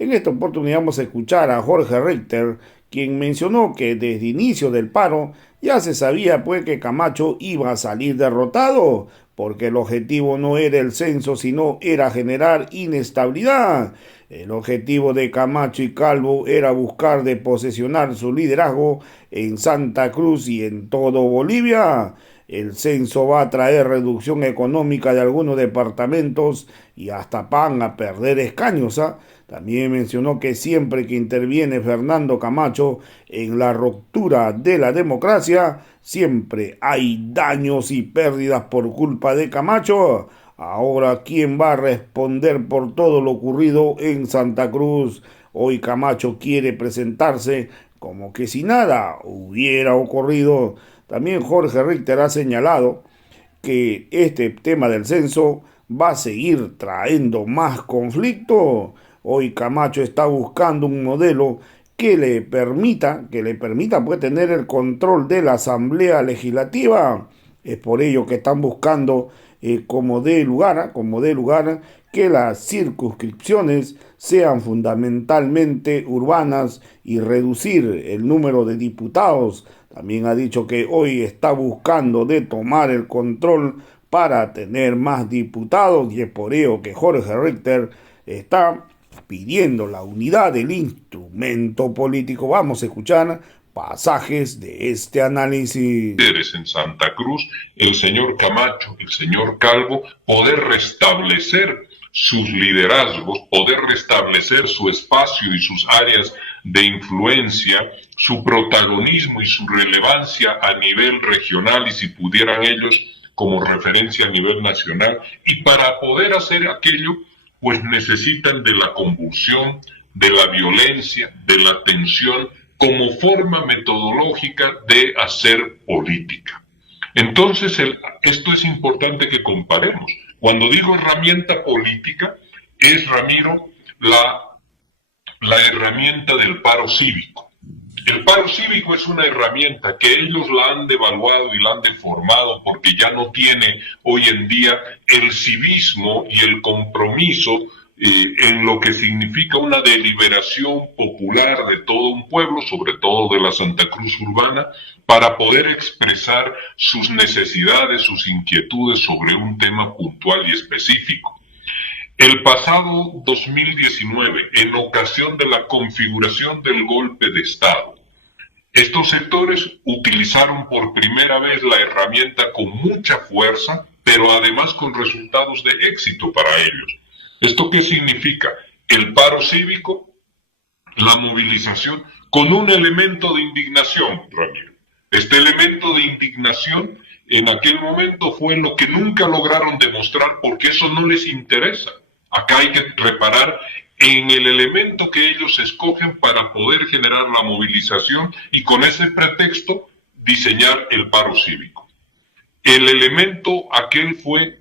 En esta oportunidad vamos a escuchar a Jorge Richter, quien mencionó que desde inicio del paro ya se sabía pues que Camacho iba a salir derrotado, porque el objetivo no era el censo, sino era generar inestabilidad. El objetivo de Camacho y Calvo era buscar de posesionar su liderazgo en Santa Cruz y en todo Bolivia. El censo va a traer reducción económica de algunos departamentos y hasta van a perder escaños, ¿ah? También mencionó que siempre que interviene Fernando Camacho en la ruptura de la democracia, siempre hay daños y pérdidas por culpa de Camacho. Ahora, ¿quién va a responder por todo lo ocurrido en Santa Cruz? Hoy Camacho quiere presentarse como que si nada hubiera ocurrido. También Jorge Richter ha señalado que este tema del censo va a seguir trayendo más conflicto. Hoy Camacho está buscando un modelo que le permita pues, tener el control de la Asamblea Legislativa. Es por ello que están buscando como de lugar que las circunscripciones sean fundamentalmente urbanas y reducir el número de diputados. También ha dicho que hoy está buscando de tomar el control para tener más diputados y es por ello que Jorge Richter está pidiendo la unidad del instrumento político. Vamos a escuchar pasajes de este análisis. En Santa Cruz, el señor Camacho, el señor Calvo, poder restablecer sus liderazgos, poder restablecer su espacio y sus áreas de influencia, su protagonismo y su relevancia a nivel regional y si pudieran ellos como referencia a nivel nacional. Y para poder hacer aquello, pues necesitan de la convulsión, de la violencia, de la tensión, como forma metodológica de hacer política. Entonces, esto es importante que comparemos. Cuando digo herramienta política, es, Ramiro, la herramienta del paro cívico. El paro cívico es una herramienta que ellos la han devaluado y la han deformado porque ya no tiene hoy en día el civismo y el compromiso en lo que significa una deliberación popular de todo un pueblo, sobre todo de la Santa Cruz urbana, para poder expresar sus necesidades, sus inquietudes sobre un tema puntual y específico. El pasado 2019, en ocasión de la configuración del golpe de Estado, estos sectores utilizaron por primera vez la herramienta con mucha fuerza, pero además con resultados de éxito para ellos. ¿Esto qué significa? El paro cívico, la movilización, con un elemento de indignación, Ramiro. Este elemento de indignación en aquel momento fue lo que nunca lograron demostrar porque eso no les interesa. Acá hay que reparar en el elemento que ellos escogen para poder generar la movilización y con ese pretexto diseñar el paro cívico. El elemento aquel fue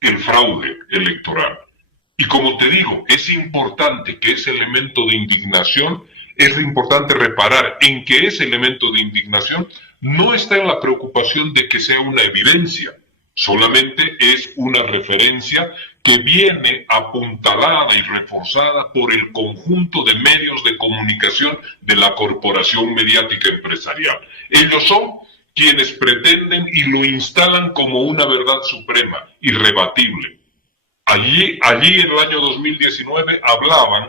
el fraude electoral. Y como te digo, es importante que ese elemento de indignación, es importante reparar en que ese elemento de indignación no está en la preocupación de que sea una evidencia, solamente es una referencia que viene apuntalada y reforzada por el conjunto de medios de comunicación de la corporación mediática empresarial. Ellos son quienes pretenden y lo instalan como una verdad suprema, irrebatible. Allí en el año 2019 hablaban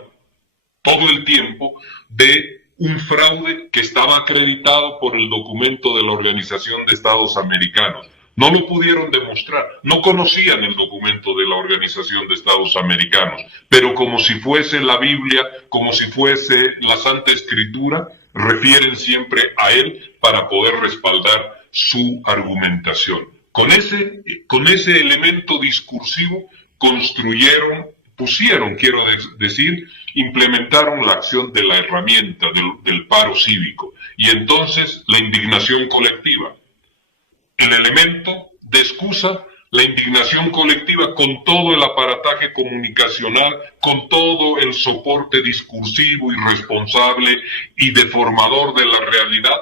todo el tiempo de un fraude que estaba acreditado por el documento de la Organización de Estados Americanos. No lo pudieron demostrar, no conocían el documento de la Organización de Estados Americanos, pero como si fuese la Biblia, como si fuese la Santa Escritura, refieren siempre a él para poder respaldar su argumentación. Con ese elemento discursivo implementaron la acción de la herramienta del paro cívico y entonces la indignación colectiva. El elemento de excusa, la indignación colectiva con todo el aparataje comunicacional, con todo el soporte discursivo, irresponsable y deformador de la realidad,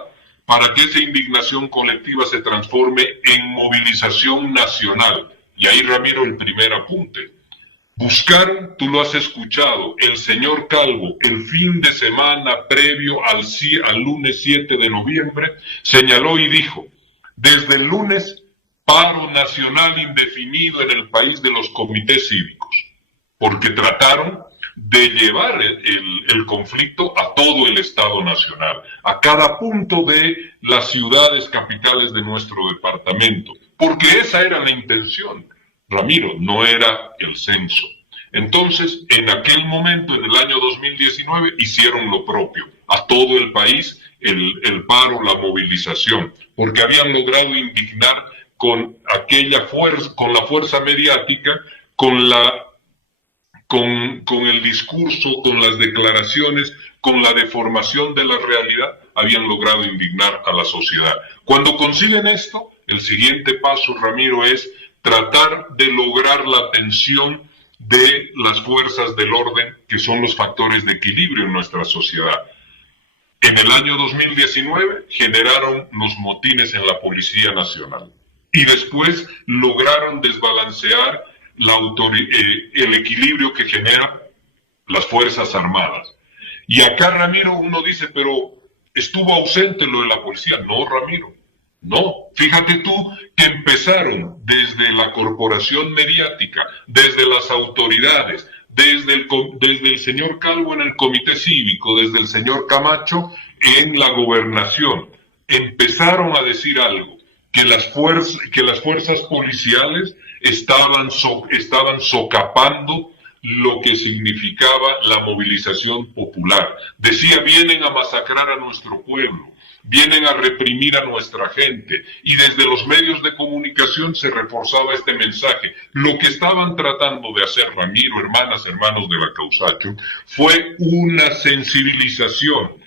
para que esa indignación colectiva se transforme en movilización nacional. Y ahí, Ramiro, el primer apunte. Buscaron, tú lo has escuchado, el señor Calvo, el fin de semana previo al lunes 7 de noviembre, señaló y dijo, desde el lunes, paro nacional indefinido en el país de los comités cívicos, porque trataron de llevar el conflicto a todo el Estado Nacional, a cada punto de las ciudades capitales de nuestro departamento, porque esa era la intención. Ramiro, no era el censo. Entonces, en aquel momento, en el año 2019, hicieron lo propio. A todo el país, el paro, la movilización, porque habían logrado indignar con aquella fuerza, con la fuerza mediática, con el discurso, con las declaraciones, con la deformación de la realidad, habían logrado indignar a la sociedad. Cuando consiguen esto, el siguiente paso, Ramiro, es tratar de lograr la atención de las fuerzas del orden, que son los factores de equilibrio en nuestra sociedad. En el año 2019 generaron los motines en la Policía Nacional y después lograron desbalancear el equilibrio que generan las Fuerzas Armadas. Y acá, Ramiro, uno dice, pero ¿estuvo ausente lo de la policía? No, Ramiro. No, fíjate tú que empezaron desde la corporación mediática, desde las autoridades, desde el señor Calvo en el comité cívico, desde el señor Camacho en la gobernación. Empezaron a decir algo, que las fuerzas policiales estaban socapando lo que significaba la movilización popular. Decía, vienen a masacrar a nuestro pueblo, vienen a reprimir a nuestra gente, y desde los medios de comunicación se reforzaba este mensaje. Lo que estaban tratando de hacer, Ramiro, hermanas, hermanos de la Causacho, fue una sensibilización,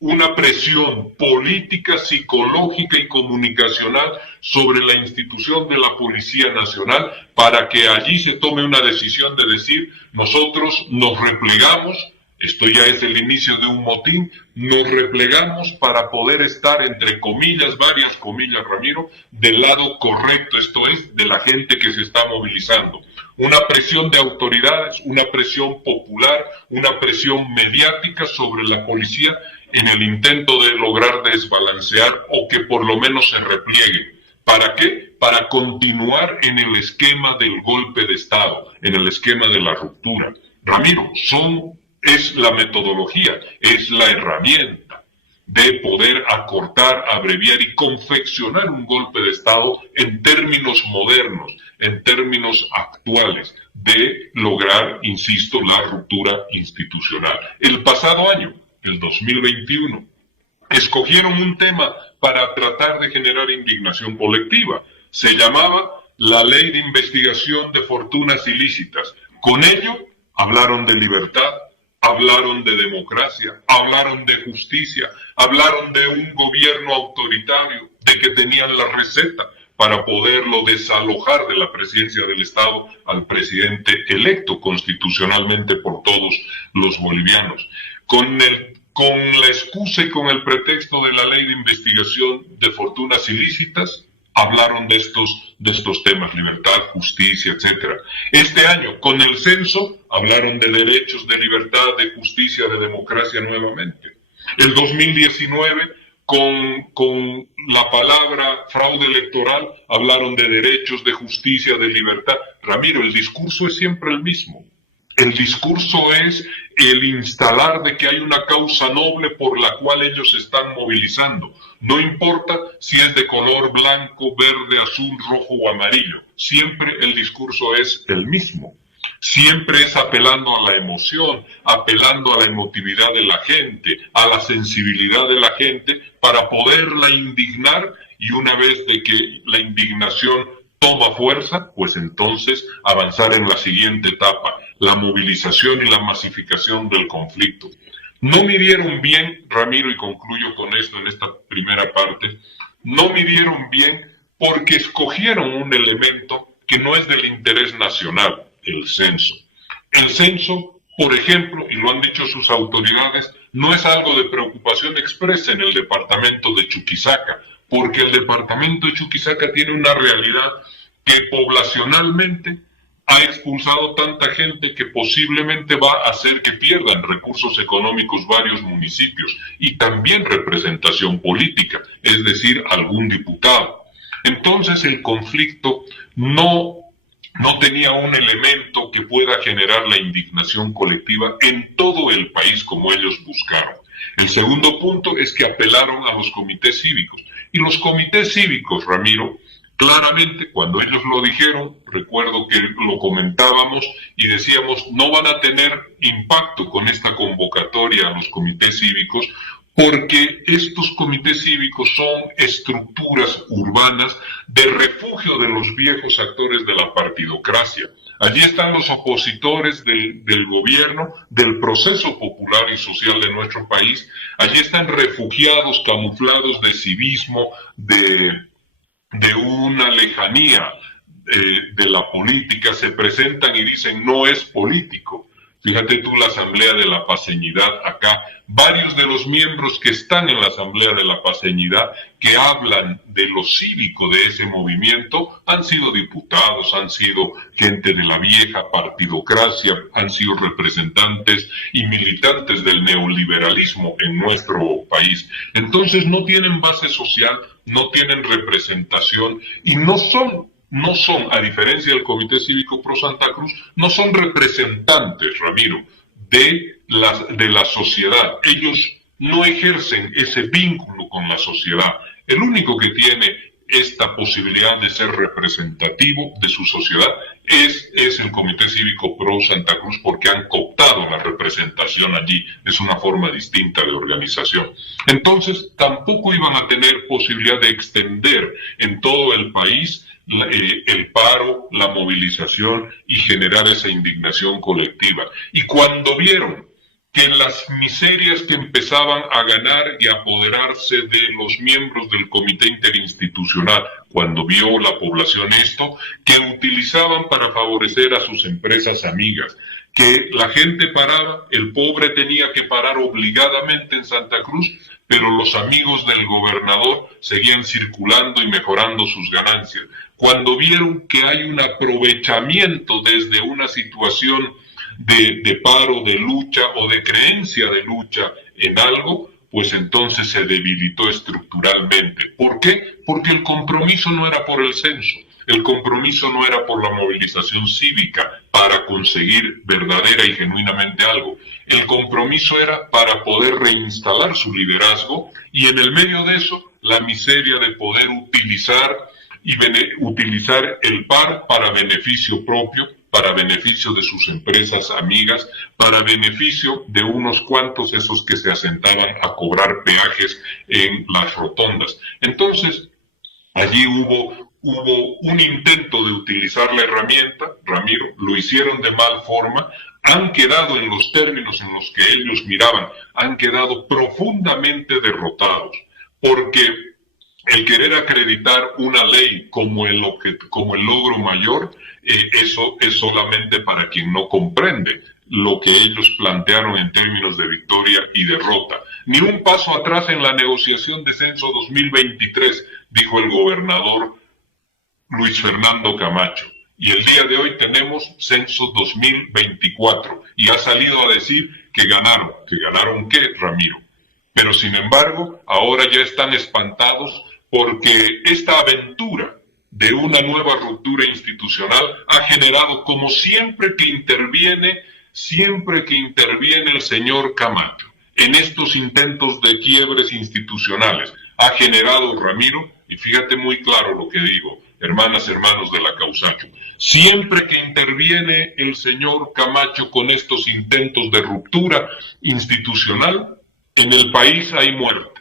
una presión política, psicológica y comunicacional sobre la institución de la Policía Nacional para que allí se tome una decisión de decir, nosotros nos replegamos. Esto ya es el inicio de un motín, nos replegamos para poder estar, entre comillas, varias comillas, Ramiro, del lado correcto, esto es, de la gente que se está movilizando. Una presión de autoridades, una presión popular, una presión mediática sobre la policía en el intento de lograr desbalancear o que por lo menos se repliegue. ¿Para qué? Para continuar en el esquema del golpe de Estado, en el esquema de la ruptura. Ramiro, es la metodología, es la herramienta de poder acortar, abreviar y confeccionar un golpe de Estado en términos modernos, en términos actuales, de lograr, insisto, la ruptura institucional. El pasado año, el 2021, escogieron un tema para tratar de generar indignación colectiva. Se llamaba la Ley de Investigación de Fortunas Ilícitas. Con ello hablaron de libertad, hablaron de democracia, hablaron de justicia, hablaron de un gobierno autoritario, de que tenían la receta para poderlo desalojar de la presidencia del Estado al presidente electo constitucionalmente por todos los bolivianos. Con la excusa y con el pretexto de la Ley de Investigación de Fortunas Ilícitas, hablaron de estos temas, libertad, justicia, etc. Este año, con el censo, hablaron de derechos, de libertad, de justicia, de democracia nuevamente. El 2019, con la palabra fraude electoral, hablaron de derechos, de justicia, de libertad. Ramiro, el discurso es siempre el mismo. El discurso es el instalar de que hay una causa noble por la cual ellos se están movilizando. No importa si es de color blanco, verde, azul, rojo o amarillo. Siempre el discurso es el mismo. Siempre es apelando a la emoción, apelando a la emotividad de la gente, a la sensibilidad de la gente para poderla indignar, y una vez de que la indignación toma fuerza, pues entonces avanzar en la siguiente etapa, la movilización y la masificación del conflicto. No midieron bien, Ramiro, y concluyo con esto en esta primera parte, no midieron bien porque escogieron un elemento que no es del interés nacional, el censo. El censo, por ejemplo, y lo han dicho sus autoridades, no es algo de preocupación expresa en el departamento de Chuquisaca, porque el departamento de Chuquisaca tiene una realidad que poblacionalmente ha expulsado tanta gente que posiblemente va a hacer que pierdan recursos económicos varios municipios y también representación política, es decir, algún diputado. Entonces el conflicto no tenía un elemento que pueda generar la indignación colectiva en todo el país como ellos buscaron. El segundo punto es que apelaron a los comités cívicos. Y los comités cívicos, Ramiro, claramente cuando ellos lo dijeron, recuerdo que lo comentábamos y decíamos, no van a tener impacto con esta convocatoria a los comités cívicos, porque estos comités cívicos son estructuras urbanas de refugio de los viejos actores de la partidocracia. Allí están los opositores del gobierno, del proceso popular y social de nuestro país. Allí están refugiados, camuflados de civismo, de una lejanía de la política. Se presentan y dicen no es político. Fíjate tú la Asamblea de la Paceñidad acá, varios de los miembros que están en la Asamblea de la Paceñidad, que hablan de lo cívico de ese movimiento, han sido diputados, han sido gente de la vieja partidocracia, han sido representantes y militantes del neoliberalismo en nuestro país. Entonces no tienen base social, no tienen representación y no son, a diferencia del Comité Cívico Pro Santa Cruz, no son representantes, Ramiro, de la sociedad. Ellos no ejercen ese vínculo con la sociedad. El único que tiene esta posibilidad de ser representativo de su sociedad es el Comité Cívico Pro Santa Cruz, porque han cooptado la representación allí. Es una forma distinta de organización. Entonces, tampoco iban a tener posibilidad de extender en todo el país el paro, la movilización y generar esa indignación colectiva. Y cuando vieron que las miserias que empezaban a ganar y a apoderarse de los miembros del comité interinstitucional, cuando vio la población esto, que utilizaban para favorecer a sus empresas amigas, que la gente paraba, el pobre tenía que parar obligadamente en Santa Cruz, pero los amigos del gobernador seguían circulando y mejorando sus ganancias. Cuando vieron que hay un aprovechamiento desde una situación de paro, de lucha o de creencia de lucha en algo, pues entonces se debilitó estructuralmente. ¿Por qué? Porque el compromiso no era por el censo, el compromiso no era por la movilización cívica para conseguir verdadera y genuinamente algo. El compromiso era para poder reinstalar su liderazgo y en el medio de eso la miseria de poder utilizar el PAR para beneficio propio, para beneficio de sus empresas amigas, para beneficio de unos cuantos esos que se asentaban a cobrar peajes en las rotondas. Entonces, allí hubo un intento de utilizar la herramienta, Ramiro, lo hicieron de mal forma, han quedado en los términos en los que ellos miraban, han quedado profundamente derrotados, porque el querer acreditar una ley como el logro mayor, eso es solamente para quien no comprende lo que ellos plantearon en términos de victoria y derrota. Ni un paso atrás en la negociación de censo 2023, dijo el gobernador Luis Fernando Camacho. Y el día de hoy tenemos censo 2024 y ha salido a decir que ganaron. ¿Que ganaron qué, Ramiro? Pero sin embargo, ahora ya están espantados porque esta aventura de una nueva ruptura institucional ha generado, como siempre que interviene el señor Camacho en estos intentos de quiebres institucionales, ha generado, Ramiro, y fíjate muy claro lo que digo, hermanas, hermanos de la Causacho, siempre que interviene el señor Camacho con estos intentos de ruptura institucional, en el país hay muerte.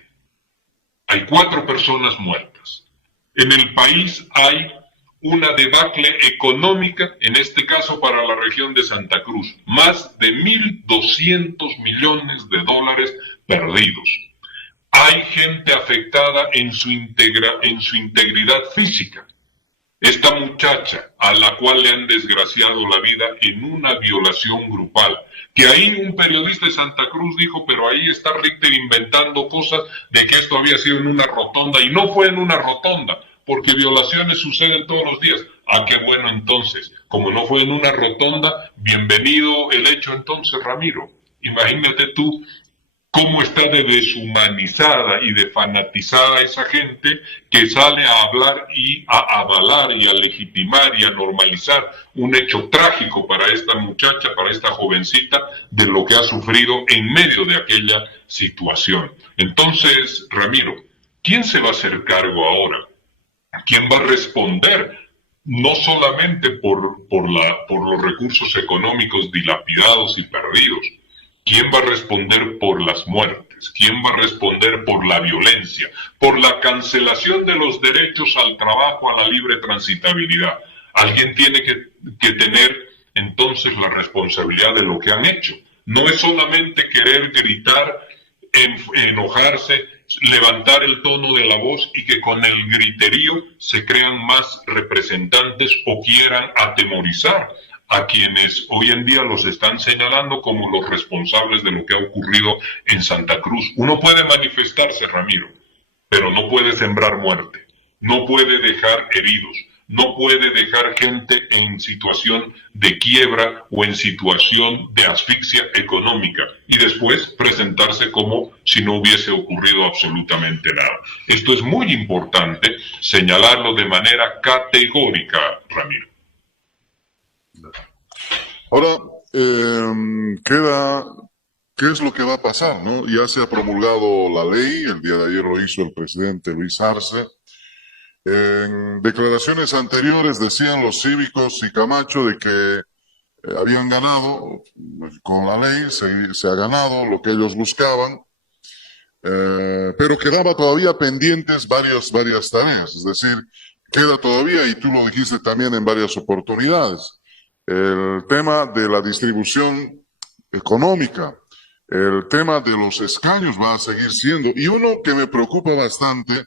Hay 4 personas muertas. En el país hay una debacle económica, en este caso para la región de Santa Cruz, más de 1.200 millones de dólares perdidos. Hay gente afectada en su integridad física. Esta muchacha a la cual le han desgraciado la vida en una violación grupal, que ahí un periodista de Santa Cruz dijo, pero ahí está Richter inventando cosas de que esto había sido en una rotonda, y no fue en una rotonda, porque violaciones suceden todos los días. Ah, qué bueno entonces. Como no fue en una rotonda, bienvenido el hecho entonces, Ramiro. Imagínate tú cómo está de deshumanizada y de fanatizada esa gente que sale a hablar y a avalar y a legitimar y a normalizar un hecho trágico para esta muchacha, para esta jovencita, de lo que ha sufrido en medio de aquella situación. Entonces, Ramiro, ¿quién se va a hacer cargo ahora? ¿Quién va a responder? No solamente por los recursos económicos dilapidados y perdidos. ¿Quién va a responder por las muertes? ¿Quién va a responder por la violencia? Por la cancelación de los derechos al trabajo, a la libre transitabilidad. Alguien tiene que tener entonces la responsabilidad de lo que han hecho. No es solamente querer gritar, enojarse, levantar el tono de la voz y que con el griterío se crean más representantes o quieran atemorizar a quienes hoy en día los están señalando como los responsables de lo que ha ocurrido en Santa Cruz. Uno puede manifestarse, Ramiro, pero no puede sembrar muerte, no puede dejar heridos, no puede dejar gente en situación de quiebra o en situación de asfixia económica y después presentarse como si no hubiese ocurrido absolutamente nada. Esto es muy importante señalarlo de manera categórica, Ramiro. Ahora, queda, ¿qué es lo que va a pasar, no? Ya se ha promulgado la ley, el día de ayer lo hizo el presidente Luis Arce. En declaraciones anteriores decían los cívicos y Camacho de que habían ganado, con la ley se ha ganado lo que ellos buscaban, pero quedaba todavía pendientes varias tareas, es decir, queda todavía, y tú lo dijiste también en varias oportunidades, el tema de la distribución económica, el tema de los escaños va a seguir siendo, y uno que me preocupa bastante,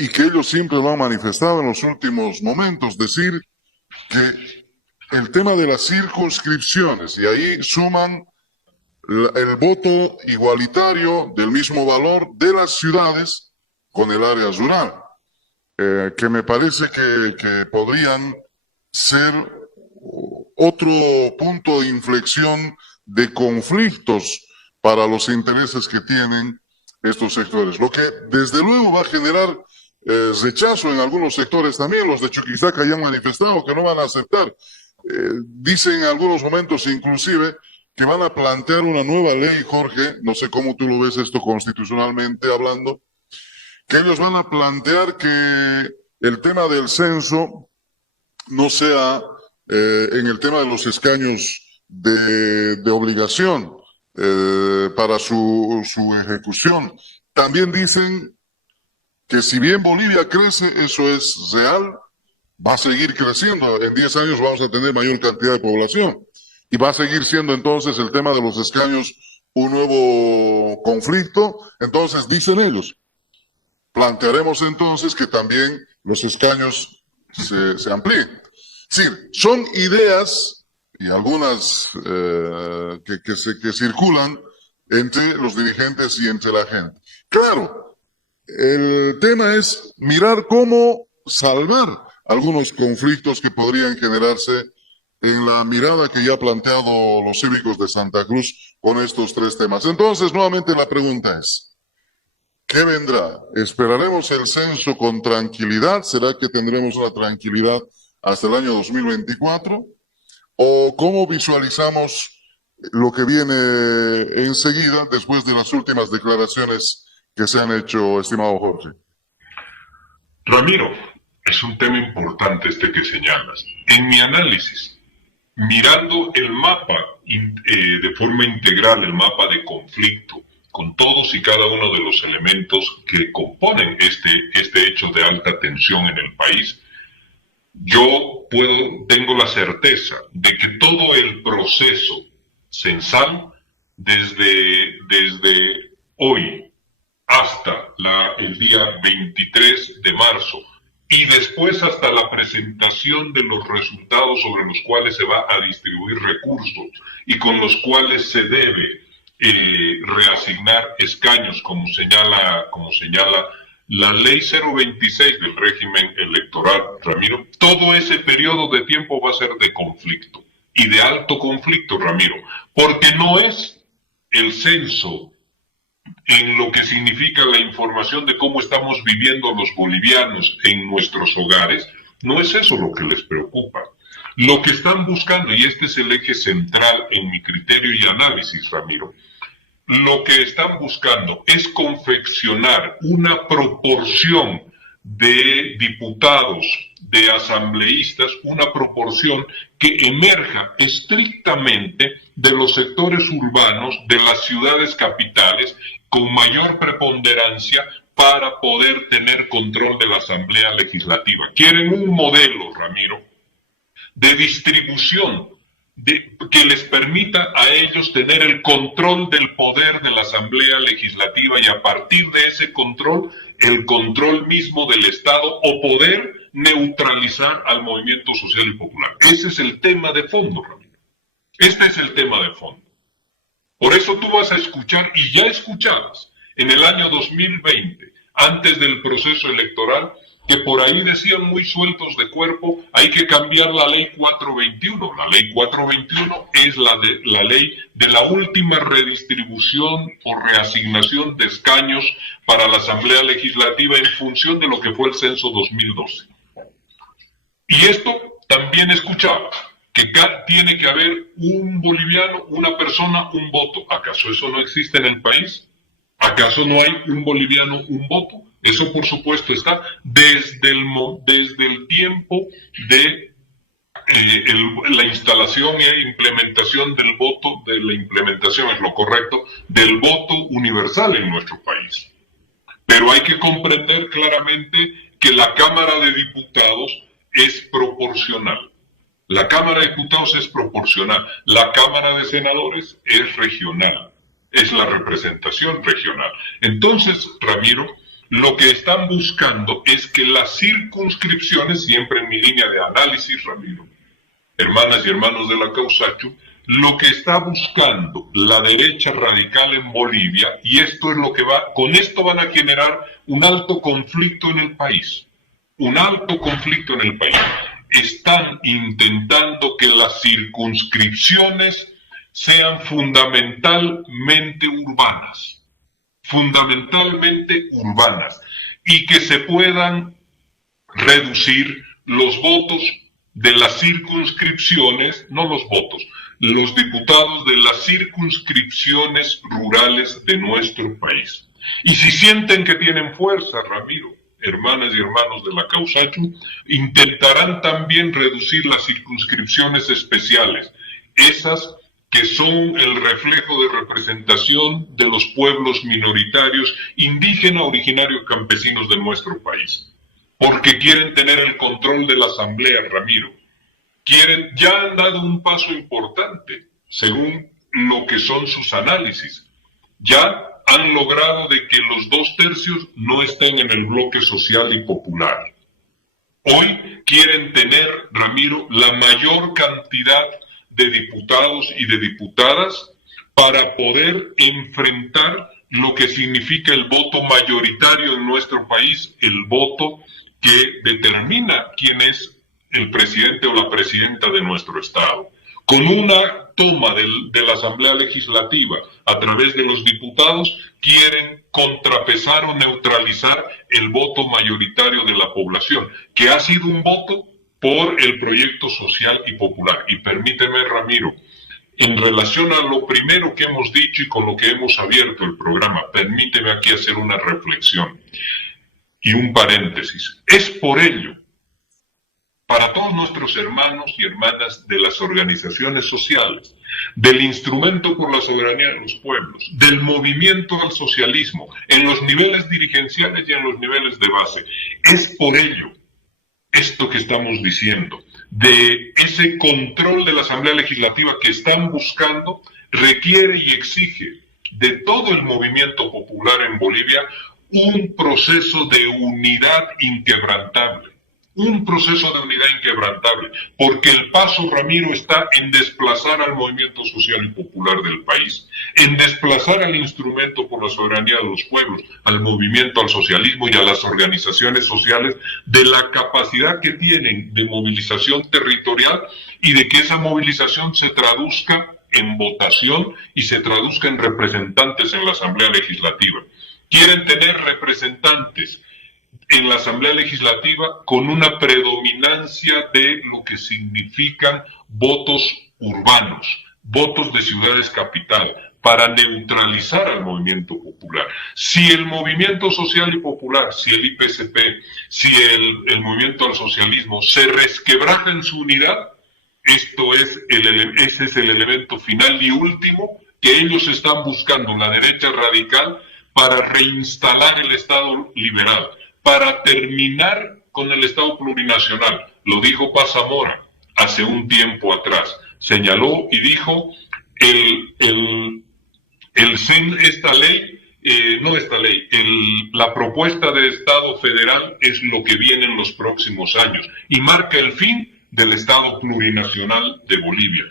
y que ellos siempre lo han manifestado en los últimos momentos, decir que el tema de las circunscripciones, y ahí suman el voto igualitario del mismo valor de las ciudades con el área rural, que me parece que podrían ser otro punto de inflexión de conflictos para los intereses que tienen estos sectores, lo que desde luego va a generar rechazo en algunos sectores también. Los de Chuquisaca ya han manifestado que no van a aceptar. Dicen en algunos momentos inclusive que van a plantear una nueva ley, Jorge, no sé cómo tú lo ves esto constitucionalmente hablando, que ellos van a plantear que el tema del censo no sea en el tema de los escaños de obligación para su ejecución. También dicen que si bien Bolivia crece, eso es real, va a seguir creciendo. En 10 años vamos a tener mayor cantidad de población. Y va a seguir siendo entonces el tema de los escaños un nuevo conflicto. Entonces, dicen ellos, plantearemos entonces que también los escaños se amplíen. Es decir, son ideas y algunas que circulan entre los dirigentes y entre la gente. Claro, el tema es mirar cómo salvar algunos conflictos que podrían generarse en la mirada que ya han planteado los cívicos de Santa Cruz con estos tres temas. Entonces, nuevamente la pregunta es, ¿qué vendrá? ¿Esperaremos el censo con tranquilidad? ¿Será que tendremos una tranquilidad hasta el año 2024? ¿O cómo visualizamos lo que viene enseguida después de las últimas declaraciones que se han hecho, estimado Jorge? Ramiro, es un tema importante este que señalas. En mi análisis, mirando el mapa de forma integral, el mapa de conflicto, con todos y cada uno de los elementos que componen este hecho de alta tensión en el país, yo tengo la certeza de que todo el proceso censal, desde hoy hasta el día 23 de marzo, y después hasta la presentación de los resultados sobre los cuales se va a distribuir recursos y con los cuales se debe reasignar escaños, como señala la ley 026 del régimen electoral, Ramiro, todo ese periodo de tiempo va a ser de conflicto, y de alto conflicto, Ramiro, porque no es el censo en lo que significa la información de cómo estamos viviendo los bolivianos en nuestros hogares, no es eso lo que les preocupa. Lo que están buscando, y este es el eje central en mi criterio y análisis, Ramiro, lo que están buscando es confeccionar una proporción de diputados, de asambleístas, una proporción que emerja estrictamente de los sectores urbanos, de las ciudades capitales, con mayor preponderancia para poder tener control de la Asamblea Legislativa. Quieren un modelo, Ramiro, de distribución que les permita a ellos tener el control del poder de la Asamblea Legislativa y a partir de ese control, el control mismo del Estado o poder neutralizar al movimiento social y popular. Ese es el tema de fondo, Ramiro. Este es el tema de fondo. Por eso tú vas a escuchar, y ya escuchabas, en el año 2020, antes del proceso electoral, que por ahí decían muy sueltos de cuerpo, hay que cambiar la ley 421. La ley 421 es la ley de la última redistribución o reasignación de escaños para la Asamblea Legislativa en función de lo que fue el censo 2012. Y esto también escuchaba, que tiene que haber un boliviano, una persona, un voto. ¿Acaso eso no existe en el país? ¿Acaso no hay un boliviano, un voto? Eso por supuesto está desde el tiempo de la instalación e implementación del voto, de la implementación, es lo correcto, del voto universal en nuestro país. Pero hay que comprender claramente que la Cámara de Diputados es proporcional. La Cámara de Diputados es proporcional. La Cámara de Senadores es regional. Es la representación regional. Entonces, Ramiro, lo que están buscando es que las circunscripciones, siempre en mi línea de análisis, Ramiro, hermanas y hermanos de la Causacho, lo que está buscando la derecha radical en Bolivia, y esto es lo que con esto van a generar un alto conflicto en el país. Un alto conflicto en el país. Están intentando que las circunscripciones sean fundamentalmente urbanas, y que se puedan reducir los votos de las circunscripciones, no los votos, los diputados de las circunscripciones rurales de nuestro país. Y si sienten que tienen fuerza, Ramiro, hermanas y hermanos de la Causacho, intentarán también reducir las circunscripciones especiales, esas que son el reflejo de representación de los pueblos minoritarios, indígena, originario, campesinos de nuestro país. Porque quieren tener el control de la Asamblea, Ramiro. Ya han dado un paso importante, según lo que son sus análisis. Ya han logrado de que los 2/3 no estén en el bloque social y popular. Hoy quieren tener, Ramiro, la mayor cantidad de diputados y de diputadas para poder enfrentar lo que significa el voto mayoritario en nuestro país, el voto que determina quién es el presidente o la presidenta de nuestro Estado. Con una toma de la Asamblea Legislativa a través de los diputados, quieren contrapesar o neutralizar el voto mayoritario de la población, que ha sido un voto por el proyecto social y popular. Y permíteme, Ramiro, en relación a lo primero que hemos dicho y con lo que hemos abierto el programa, permíteme aquí hacer una reflexión y un paréntesis. Es por ello, para todos nuestros hermanos y hermanas de las organizaciones sociales, del Instrumento por la Soberanía de los Pueblos, del movimiento al socialismo, en los niveles dirigenciales y en los niveles de base, es por ello esto que estamos diciendo, de ese control de la Asamblea Legislativa que están buscando, requiere y exige de todo el movimiento popular en Bolivia un proceso de unidad inquebrantable, un proceso de unidad inquebrantable, porque el paso, Ramiro, está en desplazar al movimiento social y popular del país, en desplazar al instrumento por la soberanía de los pueblos, al movimiento, al socialismo y a las organizaciones sociales, de la capacidad que tienen de movilización territorial y de que esa movilización se traduzca en votación y se traduzca en representantes en la Asamblea Legislativa. Quieren tener representantes en la Asamblea Legislativa con una predominancia de lo que significan votos urbanos, votos de ciudades capital, para neutralizar al movimiento popular. Si el movimiento social y popular, si el IPCP, si el movimiento al socialismo se resquebraja en su unidad, ese es el elemento final y último que ellos están buscando, la derecha radical, para reinstalar el Estado liberal, para terminar con el Estado plurinacional. Lo dijo Paz Zamora hace un tiempo atrás. Señaló y dijo, la propuesta de Estado federal es lo que viene en los próximos años y marca el fin del Estado plurinacional de Bolivia.